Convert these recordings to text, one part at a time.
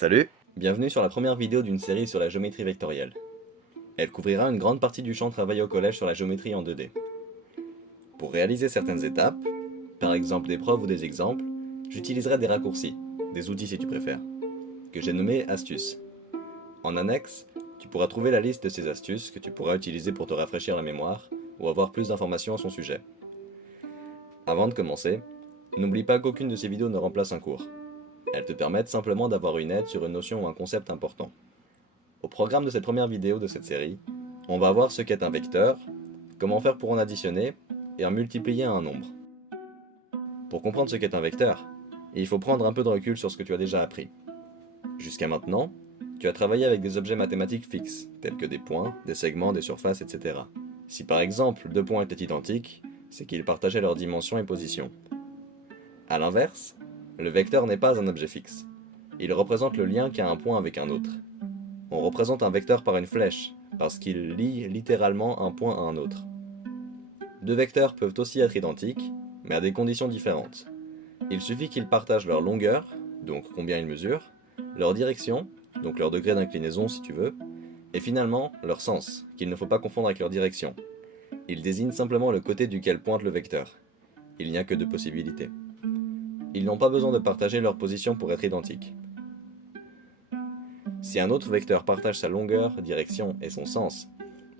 Salut, bienvenue sur la première vidéo d'une série sur la géométrie vectorielle. Elle couvrira une grande partie du champ travaillé au collège sur la géométrie en 2D. Pour réaliser certaines étapes, par exemple des preuves ou des exemples, j'utiliserai des raccourcis, des outils si tu préfères, que j'ai nommés astuces. En annexe, tu pourras trouver la liste de ces astuces que tu pourras utiliser pour te rafraîchir la mémoire ou avoir plus d'informations à son sujet. Avant de commencer, n'oublie pas qu'aucune de ces vidéos ne remplace un cours. Elles te permettent simplement d'avoir une aide sur une notion ou un concept important. Au programme de cette première vidéo de cette série, on va voir ce qu'est un vecteur, comment faire pour en additionner et en multiplier un nombre. Pour comprendre ce qu'est un vecteur, il faut prendre un peu de recul sur ce que tu as déjà appris. Jusqu'à maintenant, tu as travaillé avec des objets mathématiques fixes, tels que des points, des segments, des surfaces, etc. Si par exemple deux points étaient identiques, c'est qu'ils partageaient leurs dimensions et positions. A l'inverse, le vecteur n'est pas un objet fixe. Il représente le lien qu'a un point avec un autre. On représente un vecteur par une flèche, parce qu'il lie littéralement un point à un autre. Deux vecteurs peuvent aussi être identiques, mais à des conditions différentes. Il suffit qu'ils partagent leur longueur, donc combien ils mesurent, leur direction, donc leur degré d'inclinaison si tu veux, et finalement leur sens, qu'il ne faut pas confondre avec leur direction. Ils désignent simplement le côté duquel pointe le vecteur. Il n'y a que deux possibilités. Ils n'ont pas besoin de partager leur position pour être identiques. Si un autre vecteur partage sa longueur, direction et son sens,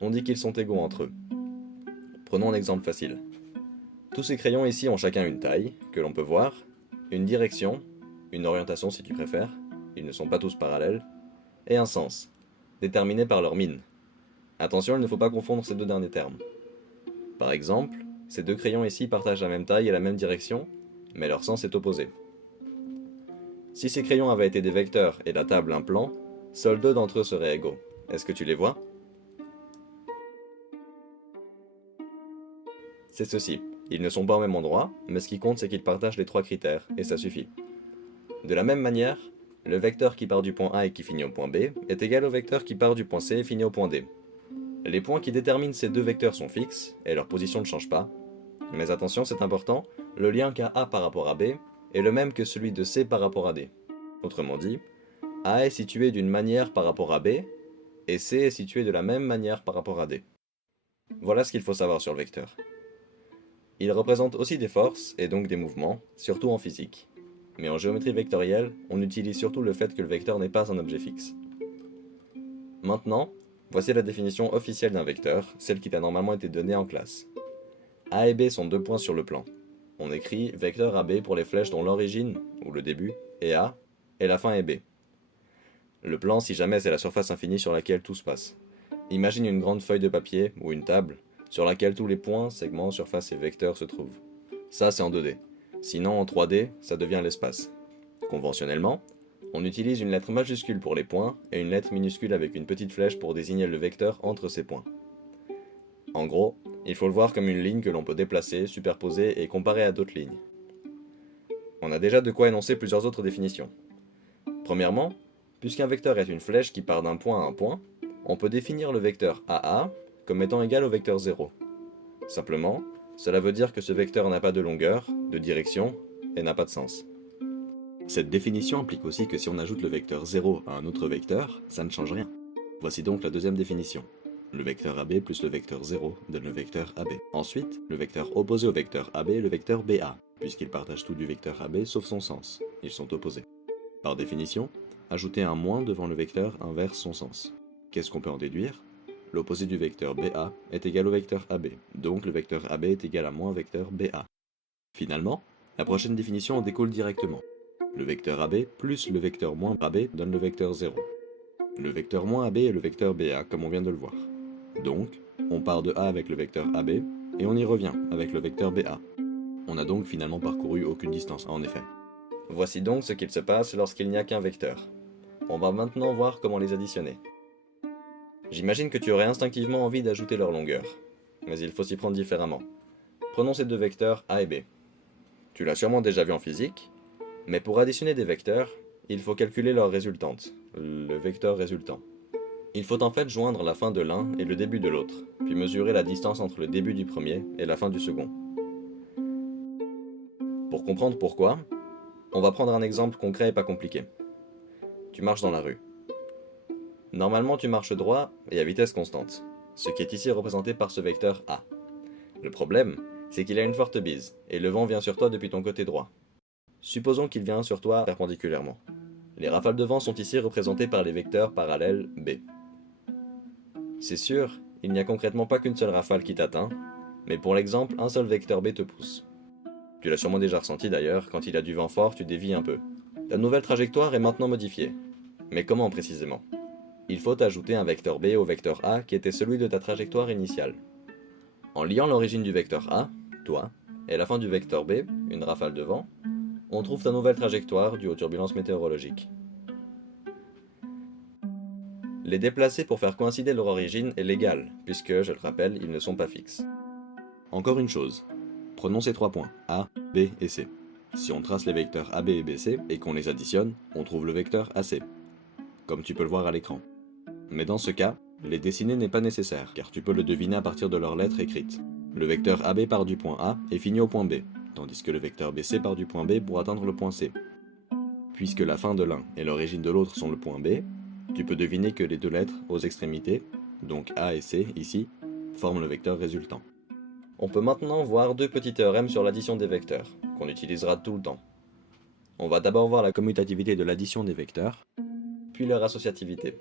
on dit qu'ils sont égaux entre eux. Prenons un exemple facile. Tous ces crayons ici ont chacun une taille, que l'on peut voir, une direction, une orientation si tu préfères, ils ne sont pas tous parallèles, et un sens, déterminé par leur mine. Attention, il ne faut pas confondre ces deux derniers termes. Par exemple, ces deux crayons ici partagent la même taille et la même direction, mais leur sens est opposé. Si ces crayons avaient été des vecteurs et la table un plan, seuls deux d'entre eux seraient égaux. Est-ce que tu les vois ? C'est ceci. Ils ne sont pas au même endroit, mais ce qui compte c'est qu'ils partagent les trois critères, et ça suffit. De la même manière, le vecteur qui part du point A et qui finit au point B est égal au vecteur qui part du point C et finit au point D. Les points qui déterminent ces deux vecteurs sont fixes, et leur position ne change pas. Mais attention, c'est important, le lien qu'a A par rapport à B est le même que celui de C par rapport à D. Autrement dit, A est situé d'une manière par rapport à B, et C est situé de la même manière par rapport à D. Voilà ce qu'il faut savoir sur le vecteur. Il représente aussi des forces, et donc des mouvements, surtout en physique. Mais en géométrie vectorielle, on utilise surtout le fait que le vecteur n'est pas un objet fixe. Maintenant, voici la définition officielle d'un vecteur, celle qui t'a normalement été donnée en classe. A et B sont deux points sur le plan. On écrit vecteur AB pour les flèches dont l'origine, ou le début, est A, et la fin est B. Le plan, si jamais, c'est la surface infinie sur laquelle tout se passe. Imagine une grande feuille de papier, ou une table, sur laquelle tous les points, segments, surfaces et vecteurs se trouvent. Ça, c'est en 2D. Sinon, en 3D, ça devient l'espace. Conventionnellement, on utilise une lettre majuscule pour les points et une lettre minuscule avec une petite flèche pour désigner le vecteur entre ces points. En gros, il faut le voir comme une ligne que l'on peut déplacer, superposer et comparer à d'autres lignes. On a déjà de quoi énoncer plusieurs autres définitions. Premièrement, puisqu'un vecteur est une flèche qui part d'un point à un point, on peut définir le vecteur AA comme étant égal au vecteur 0. Simplement, cela veut dire que ce vecteur n'a pas de longueur, de direction, et n'a pas de sens. Cette définition implique aussi que si on ajoute le vecteur 0 à un autre vecteur, ça ne change rien. Voici donc la deuxième définition. Le vecteur AB plus le vecteur 0 donne le vecteur AB. Ensuite, le vecteur opposé au vecteur AB est le vecteur BA, puisqu'ils partagent tout du vecteur AB sauf son sens. Ils sont opposés. Par définition, ajouter un moins devant le vecteur inverse son sens. Qu'est-ce qu'on peut en déduire ? L'opposé du vecteur BA est égal au vecteur AB, donc le vecteur AB est égal à moins vecteur BA. Finalement, la prochaine définition en découle directement. Le vecteur AB plus le vecteur moins AB donne le vecteur 0. Le vecteur moins AB est le vecteur BA, comme on vient de le voir. Donc, on part de A avec le vecteur AB, et on y revient avec le vecteur BA. On n'a donc finalement parcouru aucune distance, en effet. Voici donc ce qu'il se passe lorsqu'il n'y a qu'un vecteur. On va maintenant voir comment les additionner. J'imagine que tu aurais instinctivement envie d'ajouter leur longueur, mais il faut s'y prendre différemment. Prenons ces deux vecteurs A et B. Tu l'as sûrement déjà vu en physique, mais pour additionner des vecteurs, il faut calculer leur résultante, le vecteur résultant. Il faut en fait joindre la fin de l'un et le début de l'autre, puis mesurer la distance entre le début du premier et la fin du second. Pour comprendre pourquoi, on va prendre un exemple concret et pas compliqué. tu marches dans la rue. Normalement, tu marches droit et à vitesse constante, ce qui est ici représenté par ce vecteur A. Le problème, c'est qu'il a une forte bise, et le vent vient sur toi depuis ton côté droit. Supposons qu'il vient sur toi perpendiculairement. Les rafales de vent sont ici représentées par les vecteurs parallèles B. C'est sûr, il n'y a concrètement pas qu'une seule rafale qui t'atteint, mais pour l'exemple, un seul vecteur B te pousse. Tu l'as sûrement déjà ressenti d'ailleurs, quand il a du vent fort, tu dévies un peu. Ta nouvelle trajectoire est maintenant modifiée. Mais comment précisément? Il faut ajouter un vecteur B au vecteur A qui était celui de ta trajectoire initiale. En liant l'origine du vecteur A, toi, et la fin du vecteur B, une rafale de vent, on trouve ta nouvelle trajectoire due aux turbulences météorologiques. Les déplacer pour faire coïncider leur origine est légal, puisque, je le rappelle, ils ne sont pas fixes. Encore une chose, prenons ces trois points, A, B et C. Si on trace les vecteurs AB et BC et qu'on les additionne, on trouve le vecteur AC, comme tu peux le voir à l'écran. Mais dans ce cas, les dessiner n'est pas nécessaire, car tu peux le deviner à partir de leurs lettres écrites. Le vecteur AB part du point A et finit au point B, tandis que le vecteur BC part du point B pour atteindre le point C. Puisque la fin de l'un et l'origine de l'autre sont le point B, tu peux deviner que les deux lettres aux extrémités, donc A et C ici, forment le vecteur résultant. On peut maintenant voir deux petits théorèmes sur l'addition des vecteurs, qu'on utilisera tout le temps. On va d'abord voir la commutativité de l'addition des vecteurs, puis leur associativité.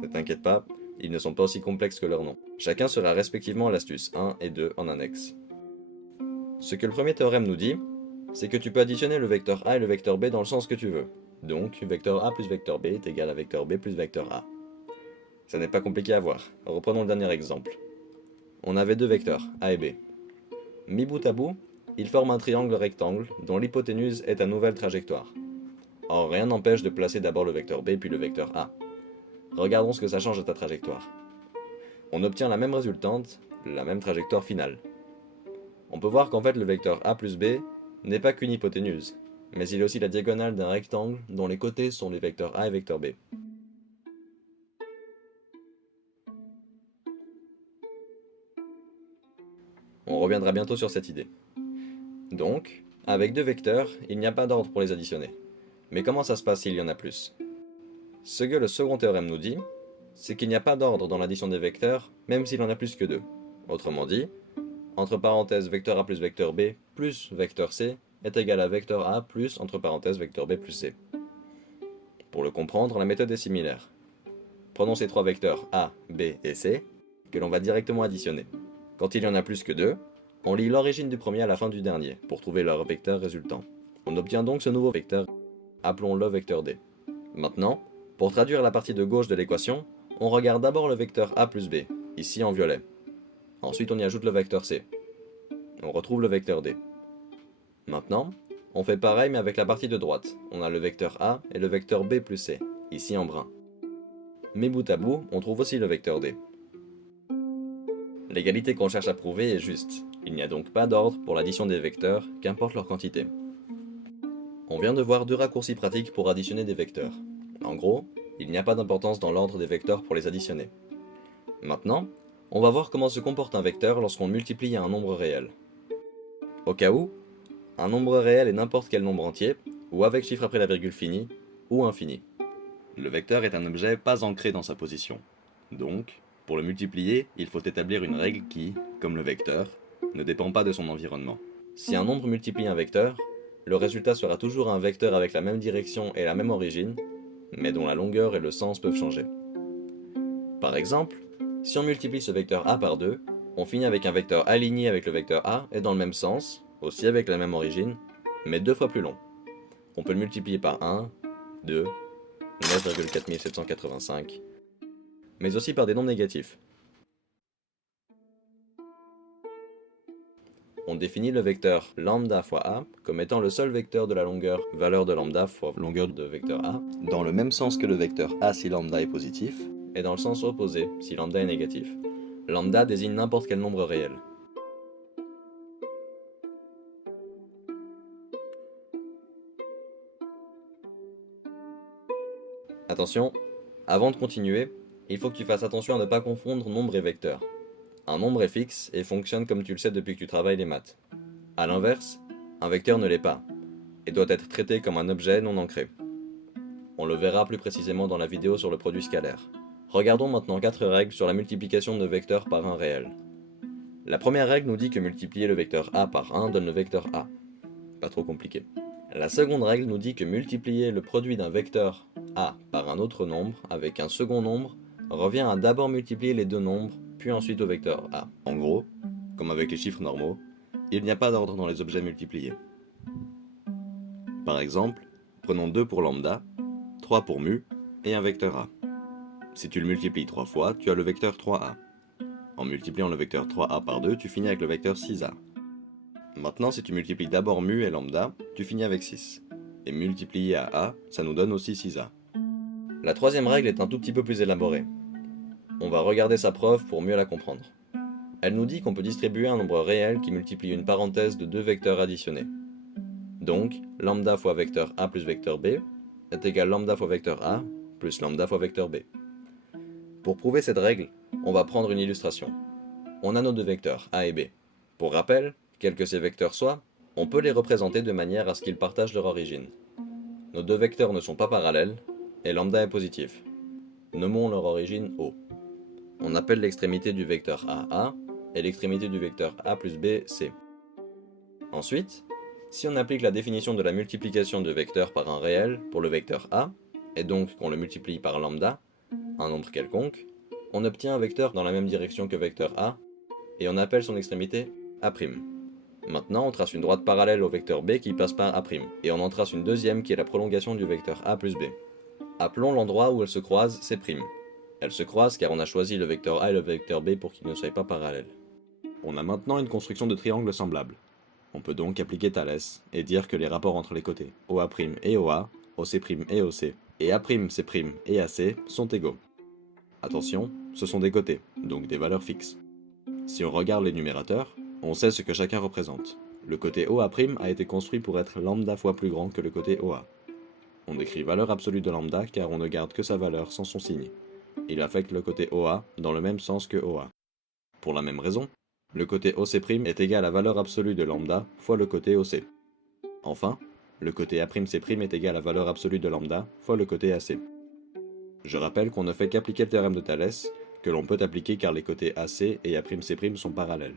Ne t'inquiète pas, ils ne sont pas aussi complexes que leur nom. Chacun sera respectivement l'astuce 1 et 2 en annexe. Ce que le premier théorème nous dit, c'est que tu peux additionner le vecteur A et le vecteur B dans le sens que tu veux. Donc, vecteur A plus vecteur B est égal à vecteur B plus vecteur A. Ça n'est pas compliqué à voir. Reprenons le dernier exemple. On avait deux vecteurs, A et B. Mis bout à bout, ils forment un triangle rectangle dont l'hypoténuse est ta nouvelle trajectoire. Or, rien n'empêche de placer d'abord le vecteur B puis le vecteur A. Regardons ce que ça change à ta trajectoire. On obtient la même résultante, la même trajectoire finale. On peut voir qu'en fait le vecteur A plus B n'est pas qu'une hypoténuse, mais il est aussi la diagonale d'un rectangle dont les côtés sont les vecteurs A et vecteur B. On reviendra bientôt sur cette idée. Donc, avec deux vecteurs, il n'y a pas d'ordre pour les additionner. Mais comment ça se passe s'il y en a plus? Ce que le second théorème nous dit, c'est qu'il n'y a pas d'ordre dans l'addition des vecteurs, même s'il en a plus que deux. Autrement dit, entre parenthèses vecteur A plus vecteur B plus vecteur C est égal à vecteur A plus entre parenthèses vecteur B plus C. Pour le comprendre, la méthode est similaire. Prenons ces trois vecteurs A, B et C, que l'on va directement additionner. Quand il y en a plus que deux, on lie l'origine du premier à la fin du dernier, pour trouver leur vecteur résultant. On obtient donc ce nouveau vecteur, appelons-le vecteur D. Maintenant, pour traduire la partie de gauche de l'équation, on regarde d'abord le vecteur A plus B, ici en violet. Ensuite on y ajoute le vecteur C. On retrouve le vecteur D. Maintenant, on fait pareil mais avec la partie de droite. On a le vecteur A et le vecteur B plus C, ici en brun. Mais bout à bout, on trouve aussi le vecteur D. L'égalité qu'on cherche à prouver est juste. Il n'y a donc pas d'ordre pour l'addition des vecteurs, qu'importe leur quantité. On vient de voir deux raccourcis pratiques pour additionner des vecteurs. En gros, il n'y a pas d'importance dans l'ordre des vecteurs pour les additionner. Maintenant, on va voir comment se comporte un vecteur lorsqu'on le multiplie à un nombre réel. Au cas où, un nombre réel est n'importe quel nombre entier, ou avec chiffre après la virgule finie, ou infini. Le vecteur est un objet pas ancré dans sa position. Donc, pour le multiplier, il faut établir une règle qui, comme le vecteur, ne dépend pas de son environnement. Si un nombre multiplie un vecteur, le résultat sera toujours un vecteur avec la même direction et la même origine, mais dont la longueur et le sens peuvent changer. Par exemple, si on multiplie ce vecteur A par 2, on finit avec un vecteur aligné avec le vecteur A et dans le même sens, aussi avec la même origine, mais deux fois plus long. On peut le multiplier par 1, 2, 9,4785, mais aussi par des nombres négatifs. On définit le vecteur lambda fois A comme étant le seul vecteur de la longueur valeur de lambda fois longueur de vecteur A, dans le même sens que le vecteur A si lambda est positif, et dans le sens opposé si lambda est négatif. Lambda désigne n'importe quel nombre réel. Attention, avant de continuer, il faut que tu fasses attention à ne pas confondre nombre et vecteur. Un nombre est fixe et fonctionne comme tu le sais depuis que tu travailles les maths. A l'inverse, un vecteur ne l'est pas, et doit être traité comme un objet non ancré. On le verra plus précisément dans la vidéo sur le produit scalaire. Regardons maintenant 4 règles sur la multiplication de vecteurs par un réel. La première règle nous dit que multiplier le vecteur a par 1 donne le vecteur a. Pas trop compliqué. La seconde règle nous dit que multiplier le produit d'un vecteur a par un autre nombre avec un second nombre revient à d'abord multiplier les deux nombres, puis ensuite au vecteur a. En gros, comme avec les chiffres normaux, il n'y a pas d'ordre dans les objets multipliés. Par exemple, prenons 2 pour lambda, 3 pour mu, et un vecteur a. Si tu le multiplies 3 fois, tu as le vecteur 3a. En multipliant le vecteur 3a par 2, tu finis avec le vecteur 6a. Maintenant, si tu multiplies d'abord mu et lambda, tu finis avec 6. Et multiplié à a, ça nous donne aussi 6a. La troisième règle est un tout petit peu plus élaborée. On va regarder sa preuve pour mieux la comprendre. Elle nous dit qu'on peut distribuer un nombre réel qui multiplie une parenthèse de deux vecteurs additionnés. Donc, lambda fois vecteur a plus vecteur b est égal lambda fois vecteur a plus lambda fois vecteur b. Pour prouver cette règle, on va prendre une illustration. On a nos deux vecteurs a et b. Pour rappel, quels que ces vecteurs soient, on peut les représenter de manière à ce qu'ils partagent leur origine. Nos deux vecteurs ne sont pas parallèles, et lambda est positif. Nommons leur origine O. On appelle l'extrémité du vecteur A et l'extrémité du vecteur A plus B C. Ensuite, si on applique la définition de la multiplication de vecteurs par un réel pour le vecteur A, et donc qu'on le multiplie par lambda, un nombre quelconque, on obtient un vecteur dans la même direction que vecteur A, et on appelle son extrémité A'. Maintenant, on trace une droite parallèle au vecteur B qui passe par A', et on en trace une deuxième qui est la prolongation du vecteur A plus B. Appelons l'endroit où elles se croisent C'. Elles se croisent car on a choisi le vecteur A et le vecteur B pour qu'ils ne soient pas parallèles. On a maintenant une construction de triangle semblable. On peut donc appliquer Thalès et dire que les rapports entre les côtés OA' et OA, OC' et OC, et A'C' et AC sont égaux. Attention, ce sont des côtés, donc des valeurs fixes. Si on regarde les numérateurs, on sait ce que chacun représente. Le côté OA' a été construit pour être lambda fois plus grand que le côté OA. On écrit valeur absolue de lambda car on ne garde que sa valeur sans son signe. Il affecte le côté OA dans le même sens que OA. Pour la même raison, le côté OC' est égal à valeur absolue de lambda fois le côté OC. Enfin, le côté A'C' est égal à valeur absolue de lambda fois le côté AC. Je rappelle qu'on ne fait qu'appliquer le théorème de Thalès, que l'on peut appliquer car les côtés AC et A'C' sont parallèles.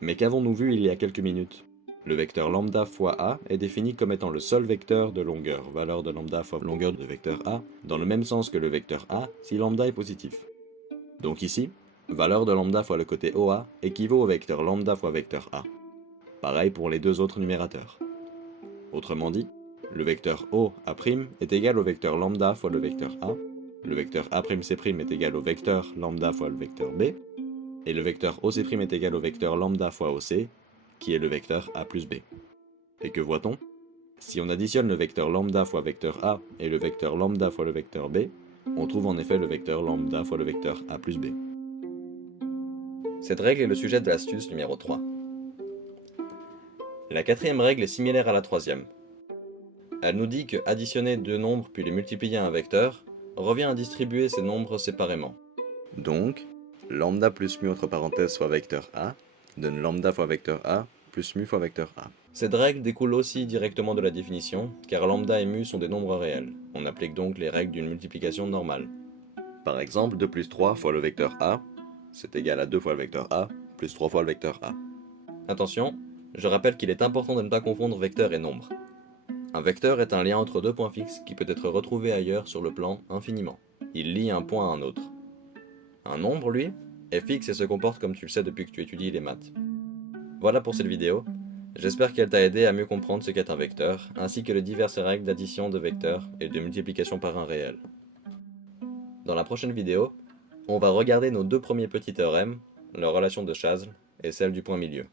Mais qu'avons-nous vu il y a quelques minutes? Le vecteur lambda fois A est défini comme étant le seul vecteur de longueur, valeur de lambda fois longueur de vecteur A, dans le même sens que le vecteur A si lambda est positif. Donc ici, valeur de lambda fois le côté OA équivaut au vecteur lambda fois vecteur A. Pareil pour les deux autres numérateurs. Autrement dit, le vecteur OA' est égal au vecteur lambda fois le vecteur A, le vecteur A'C' est égal au vecteur lambda fois le vecteur B, et le vecteur OC' est égal au vecteur lambda fois OC, qui est le vecteur A plus B. Et que voit-on? Si on additionne le vecteur lambda fois vecteur A et le vecteur lambda fois le vecteur B, on trouve en effet le vecteur lambda fois le vecteur A plus B. Cette règle est le sujet de l'astuce numéro 3. La quatrième règle est similaire à la troisième. Elle nous dit que additionner deux nombres puis les multiplier à un vecteur revient à distribuer ces nombres séparément. Donc, lambda plus mu entre parenthèses fois vecteur A donne lambda fois vecteur A plus mu fois vecteur A. Cette règle découle aussi directement de la définition, car lambda et mu sont des nombres réels. On applique donc les règles d'une multiplication normale. Par exemple, 2 plus 3 fois le vecteur A, c'est égal à 2 fois le vecteur A, plus 3 fois le vecteur A. Attention, je rappelle qu'il est important de ne pas confondre vecteur et nombre. Un vecteur est un lien entre deux points fixes qui peut être retrouvé ailleurs sur le plan infiniment. Il lie un point à un autre. Un nombre, lui, est fixe et se comporte comme tu le sais depuis que tu étudies les maths. Voilà pour cette vidéo. J'espère qu'elle t'a aidé à mieux comprendre ce qu'est un vecteur, ainsi que les diverses règles d'addition de vecteurs et de multiplication par un réel. Dans la prochaine vidéo, on va regarder nos deux premiers petits théorèmes, leur relation de Chasles et celle du point milieu.